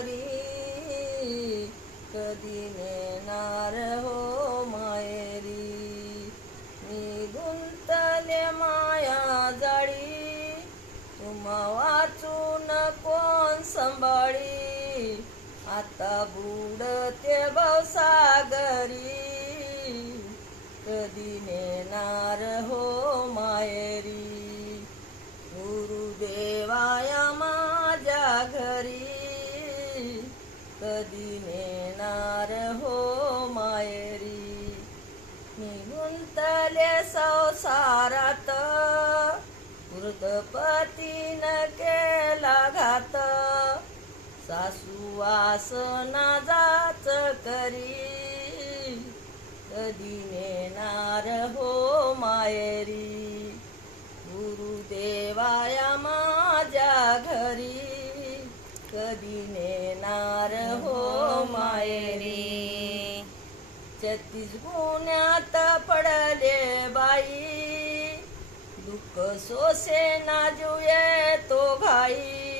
घरी कधी नेणार हो मायरी? मी गुंतले माया जाळी तुम्हा वाचून कोण सांभाळी? आता बुडते भावसागरी कधी नेणार हो मायरी? गुरुदेवाया माझ्या घरी कधी नेणार हो मायरी? निगुंतले संसारात. वृद्धपतीन केला घात. सासू वासना जाच करी. कधी नेणार हो मायरी? गुरुदेवाया माझ्या घरी. कधी नेणार हो मायरी? छत्तीस गुन्ह्यात पडले बाई. दुःख सोसे ना जुये तो घाई.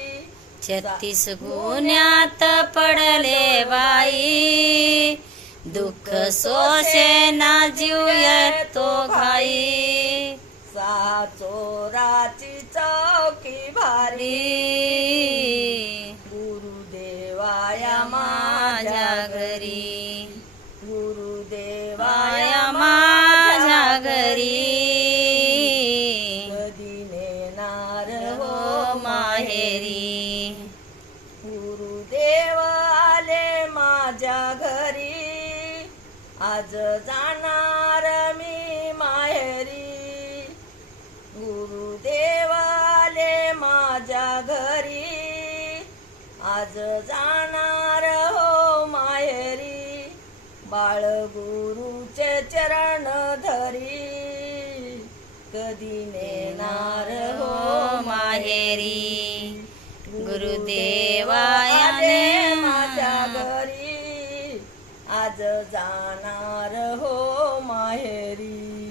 छत्तीस गुन्ह्यात पडले बाई. दुःख सोसे ना जीव येतो घाई. सा चोराची चौकी भारी. माहेरी गुरुदेव आले माझ्या घरी. आज जाणार मी माहेरी. गुरुदेव आले माझ्या घरी. आज जाणार हो माहेरी. बाळ गुरुचे चरण धरी. कधी नेणार आज जाणार हो माहेरी.